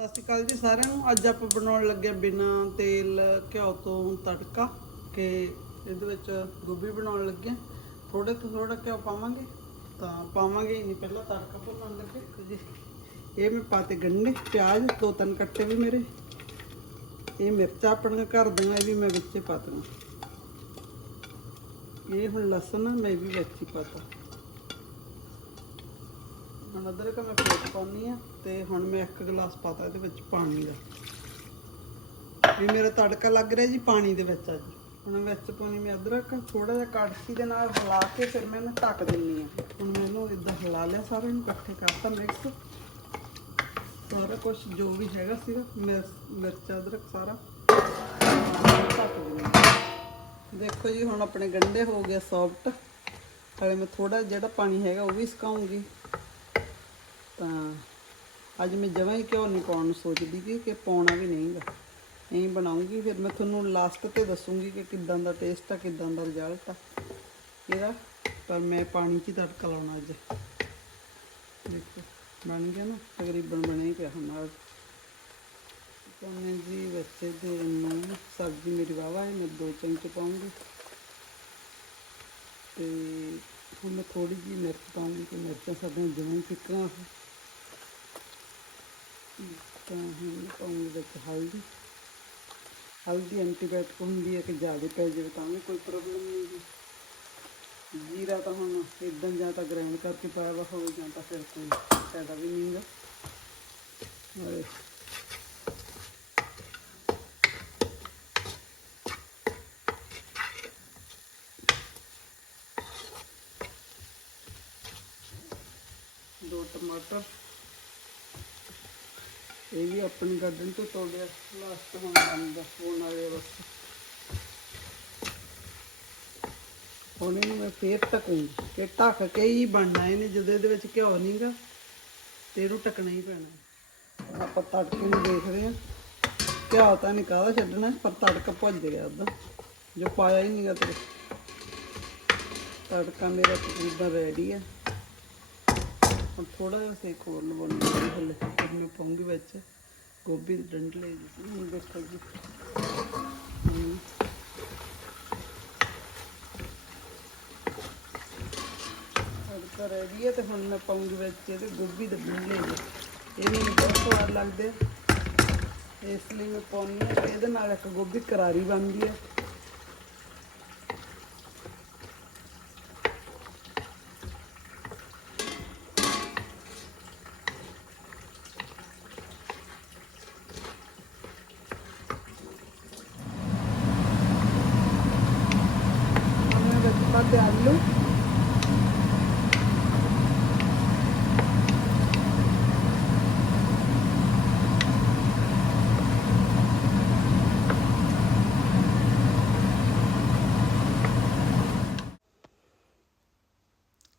ਸਤਿ ਸ਼੍ਰੀ ਅਕਾਲ ਜੀ ਸਾਰਿਆਂ ਨੂੰ। ਅੱਜ ਆਪਾਂ ਬਣਾਉਣ ਲੱਗੇ ਬਿਨਾ ਤੇਲ, ਘਿਓ ਤੋਂ ਤੜਕਾ ਕਿ ਇਹਦੇ ਵਿੱਚ ਗੋਭੀ ਬਣਾਉਣ ਲੱਗੇ ਥੋੜੇ ਤੋਂ ਥੋੜਾ ਘਿਓ ਪਾਵਾਂਗੇ। ਤਾਂ ਪਾਵਾਂਗੇ ਹੀ ਨਹੀਂ, ਪਹਿਲਾਂ ਤੜਕਾ ਭੁੰਨਣ ਲੱਗੇ ਇਹ ਮੈਂ ਪਾਤੇ ਗੰਢੇ ਪਿਆਜ਼, ਦੋ ਤਿੰਨ ਕੱਟੇ ਵੀ ਮੇਰੇ। ਇਹ ਮਿਰਚਾਂ ਆਪਣੀਆਂ ਘਰ ਦੀਆਂ, ਇਹ ਵੀ ਮੈਂ ਵਿੱਚ ਪਾਤੀਆਂ। ਇਹ ਹੁਣ ਲਸਣ ਮੈਂ ਵੀ ਵਿੱਚ ਹੀ ਪਾਤਾ। ਹੁਣ ਅਦਰਕ ਮੈਂ ਫੇਟ ਪਾਉਣੀ ਆ ਤੇ ਹੁਣ ਮੈਂ ਇੱਕ ਗਲਾਸ ਪਾਤਾ ਇਹਦੇ ਵਿੱਚ ਪਾਣੀ ਦਾ। ਇਹ ਮੇਰਾ ਤੜਕਾ ਲੱਗ ਰਿਹਾ ਜੀ ਪਾਣੀ ਦੇ ਵਿੱਚ ਅੱਜ। ਹੁਣ ਵਿੱਚ ਪਾਉਣੀ ਮੈਂ ਅਦਰਕ ਥੋੜਾ ਜਿਹਾ ਕੜਛੀ ਦੇ ਨਾਲ ਹਿਲਾ ਕੇ ਫਿਰ ਮੈਂ ਇਹਨੂੰ ਢੱਕ ਦਿੰਨੀ ਆ ਹੁਣ ਮੈਂ ਇਹਨੂੰ ਇਦਾਂ ਹਿਲਾ ਲਿਆ ਸਾਰੇ ਨੂੰ, ਇਕੱਠੇ ਕਰਤਾ ਮਿਕਸ ਸਾਰਾ ਕੁਝ ਜੋ ਵੀ ਹੈਗਾ ਸੀਗਾ, ਮਿਰਚ ਮਿਰਚ, ਅਦਰਕ ਸਾਰਾ ਢੱਕ ਦਿੰਨੀ ਦੇਖੋ ਜੀ ਹੁਣ ਆਪਣੇ ਗੰਡੇ ਹੋ ਗਏ ਸੌਫਟ ਹਲੇ ਮੈਂ ਥੋੜਾ ਜਿਹੜਾ ਪਾਣੀ ਹੈਗਾ ਉਹ ਵੀ ਸੁਕਾਉਂਗੀ। ਤਾਂ ਅੱਜ ਮੈਂ ਜਮਾਂ ਹੀ ਘਿਓ ਨਹੀਂ ਪਾਉਣ ਨੂੰ ਸੋਚਦੀ ਸੀ ਕਿ ਪਾਉਣਾ ਵੀ ਨਹੀਂਗਾ ਨਹੀਂ ਬਣਾਉਂਗੀ, ਫਿਰ ਮੈਂ ਤੁਹਾਨੂੰ ਲਾਸਟ ਤੇ ਦੱਸੂਗੀ ਕਿ ਕਿੱਦਾਂ ਦਾ ਟੇਸਟ ਆ, ਕਿੱਦਾਂ ਦਾ ਰਿਜ਼ਲਟ ਆ। ਇਹਦਾ, ਪਰ ਮੈਂ ਪਾਣੀ 'ਚ ਹੀ ਤੜਕਾ ਲਾਉਣਾ ਅੱਜ। ਦੇਖੋ, ਬਣ ਗਿਆ ਨਾ, ਤਕਰੀਬਨ ਬਣਿਆ ਹੀ ਪਿਆ ਹੁਣ ਪਾਉਣੇ ਜੀ ਵਿੱਚ ਦੇ ਨੂੰ ਸਬਜ਼ੀ ਮੇਰੀ ਵਾਵਾ ਹੈ, ਮੈਂ ਦੋ ਚਮਚੇ ਪਾਉਂਗੀ। ਤੇ ਹੁਣ ਮੈਂ ਥੋੜੀ ਜਿਹੀ ਮਿਰਚ ਪਾਉਂਗੀ ਕਿ ਮਿਰਚਾਂ ਸਾਡੀਆਂ ਜਿਵੇਂ ਹੀ ਫਿੱਕੀਆਂ ਤਾਂ ਹੁਣ ਪਾਉਂਗੀ ਵਿੱਚ ਹਲਦੀ। ਹਲਦੀ ਐਂਟੀਬਾਇਓਟਿਕ ਹੁੰਦੀ ਹੈ ਕਿ ਜ਼ਿਆਦਾ ਪੈ ਜਾਵੇ ਤਾਂ ਵੀ ਕੋਈ ਪ੍ਰੋਬਲਮ ਨਹੀਂ ਜੀ। ਜੀਰਾ ਤਾਂ ਹੁਣ ਇਦਾਂ ਜਾਂ ਤਾਂ ਗ੍ਰਾਈਂਡ ਕਰਕੇ ਪਾਇਆ ਵਾ ਹੋਵੇ ਜਾਂ ਤਾਂ ਫਿਰ ਕੋਈ ਫਾਇਦਾ ਵੀ ਨਹੀਂ ਹੈਗਾ ਦੋ ਟਮਾਟਰ। ਇਹ ਵੀ ਆਪਣੀ ਗਾਰਡਨ ਤੋਂ ਤੋੜਿਆ ਲਾਸਟ ਹੁਣ ਬਣਦਾ ਹੋਣ ਵਾਲੇ ਬਸ। ਹੁਣ ਇਹਨੂੰ ਮੈਂ ਫੇਰ ਢਕੂੰਗੀ ਕਿ ਢੱਕ ਕੇ ਹੀ ਬਣਨਾ, ਇਹਨੇ ਜਦੋਂ ਇਹਦੇ ਵਿੱਚ ਘਿਓ ਨਹੀਂਗਾ ਤੇ ਇਹਨੂੰ ਢੱਕਣਾ ਹੀ ਪੈਣਾ। ਆਪਾਂ ਤੜਕੇ ਨੂੰ ਦੇਖਦੇ ਹਾਂ। ਘਿਓ ਤਾਂ ਨਹੀਂ ਕਾਹਦਾ ਛੱਡਣਾ, ਪਰ ਤੜਕਾ ਭੁੱਜ ਗਿਆ ਉਹਦਾ ਜੋ ਪਾਇਆ ਹੀ ਨਹੀਂਗਾ ਤੇ ਤੜਕਾ ਮੇਰਾ ਤਕਰੀਬਨ ਰੈਡੀ ਆ। ਹੁਣ ਥੋੜਾ ਜਿਹਾ ਸੇਕ ਹੋਰ ਲਵਾਉਣੀ ਹਲੇ ਫਿਰ ਮੈਂ ਪਾਉਂਗੀ ਵਿੱਚ ਗੋਭੀ ਦੇ ਡੰਡਲੇ ਜੀ ਹੁਣ ਦੇਖੋ ਜੀ ਹਮ। ਰੈਡੀ ਹੈ ਤੇ ਹੁਣ ਮੈਂ ਪਾਉਂਗੀ ਵਿੱਚ ਇਹਦੇ ਗੋਭੀ ਦੇ ਡੰਡਲੇ ਜੀ ਇਹ ਮੈਨੂੰ ਬਹੁਤ ਸਵਾਦ ਲੱਗਦੇ ਆ। ਇਸ ਲਈ ਮੈਂ ਪਾਉਂਦੀ ਹਾਂ ਇਹਦੇ ਨਾਲ ਇੱਕ ਗੋਭੀ ਕਰਾਰੀ ਬਣਦੀ ਹੈ ਵਿੱਚ ਪਾਤੇ ਆਲੂ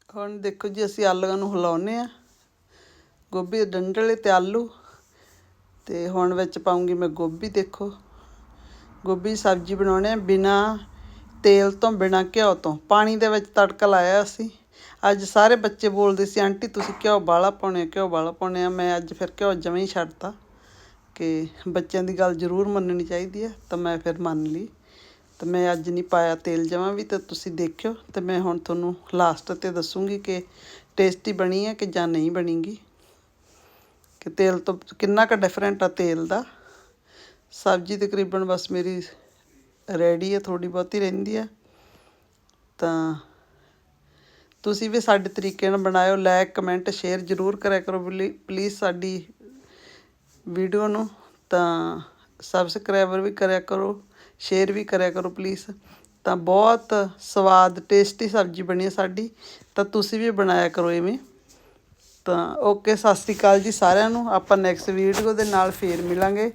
ਹੁਣ ਦੇਖੋ ਜੀ, ਅਸੀਂ ਆਲੂਆਂ ਨੂੰ ਹਿਲਾਉਨੇ ਆ ਗੋਭੀ ਦੇ ਡੰਡਲੇ ਤੇ ਆਲੂ। ਤੇ ਹੁਣ ਵਿੱਚ ਪਾਉਂਗੀ ਮੈਂ ਗੋਭੀ, ਦੇਖੋ। ਗੋਭੀ ਦੀ ਸਬਜ਼ੀ ਬਣਾਉਣੇ ਆ ਬਿਨਾ ਤੇਲ ਤੋਂ ਬਿਨਾਂ ਘਿਓ ਤੋਂ। ਪਾਣੀ ਦੇ ਵਿੱਚ ਤੜਕਾ ਲਾਇਆ ਅਸੀਂ ਅੱਜ ਸਾਰੇ ਬੱਚੇ ਬੋਲਦੇ ਸੀ, ਆਂਟੀ, ਤੁਸੀਂ ਘਿਓ ਬਾਲਾ ਪਾਉਣੇ ਆ ਘਿਓ ਬਾਲਾ ਪਾਉਣੇ ਆ ਮੈਂ ਅੱਜ ਫਿਰ ਘਿਓ ਜਮਾਂ ਹੀ ਛੱਡਤਾ ਕਿ ਬੱਚਿਆਂ ਦੀ ਗੱਲ ਜ਼ਰੂਰ ਮੰਨਣੀ ਚਾਹੀਦੀ ਹੈ। ਤਾਂ ਮੈਂ ਫਿਰ ਮੰਨ ਲਈ। ਤੇ ਮੈਂ ਅੱਜ ਨਹੀਂ ਪਾਇਆ ਤੇਲ ਜਮਾਂ ਵੀ, ਤੇ ਤੁਸੀਂ ਦੇਖਿਓ। ਤੇ ਮੈਂ ਹੁਣ ਤੁਹਾਨੂੰ ਲਾਸਟ ਤੇ ਦੱਸੂਗੀ ਕਿ ਟੇਸਟੀ ਬਣੀ ਹੈ ਕਿ ਜਾਂ ਨਹੀਂ ਬਣੀਗੀ। ਕਿ ਤੇਲ ਤੋਂ ਕਿੰਨਾ ਕੁ ਡਿਫਰੈਂਟ ਆ ਤੇਲ ਦਾ। ਸਬਜ਼ੀ ਤਕਰੀਬਨ ਬਸ ਮੇਰੀ ਰੈਡੀ ਹੈ ਥੋੜੀ ਬਹੁਤੀ ਰਹਿੰਦੀ ਆ। ਤਾਂ ਤੁਸੀਂ ਵੀ ਸਾਡੇ ਤਰੀਕੇ ਨਾਲ ਬਣਾਇਓ ਲਾਇਕ ਕਮੈਂਟ ਸ਼ੇਅਰ ਜ਼ਰੂਰ ਕਰਿਆ ਕਰੋ ਪਲੀਜ਼ ਸਾਡੀ ਵੀਡੀਓ ਨੂੰ। ਤਾਂ ਸਬਸਕ੍ਰਾਈਬਰ ਵੀ ਕਰਿਆ ਕਰੋ ਸ਼ੇਅਰ ਵੀ ਕਰਿਆ ਕਰੋ ਪਲੀਜ਼ ਤਾਂ ਬਹੁਤ ਸਵਾਦ ਟੇਸਟੀ ਸਬਜ਼ੀ ਬਣੀ ਹੈ ਸਾਡੀ। ਤਾਂ ਤੁਸੀਂ ਵੀ ਬਣਾਇਆ ਕਰੋ ਇਵੇਂ। ਤਾਂ ਓਕੇ ਸਤਿ ਸ਼੍ਰੀ ਅਕਾਲ ਜੀ ਸਾਰਿਆਂ ਨੂੰ। ਆਪਾਂ ਨੈਕਸਟ ਵੀਡੀਓ ਦੇ ਨਾਲ ਫੇਰ ਮਿਲਾਂਗੇ।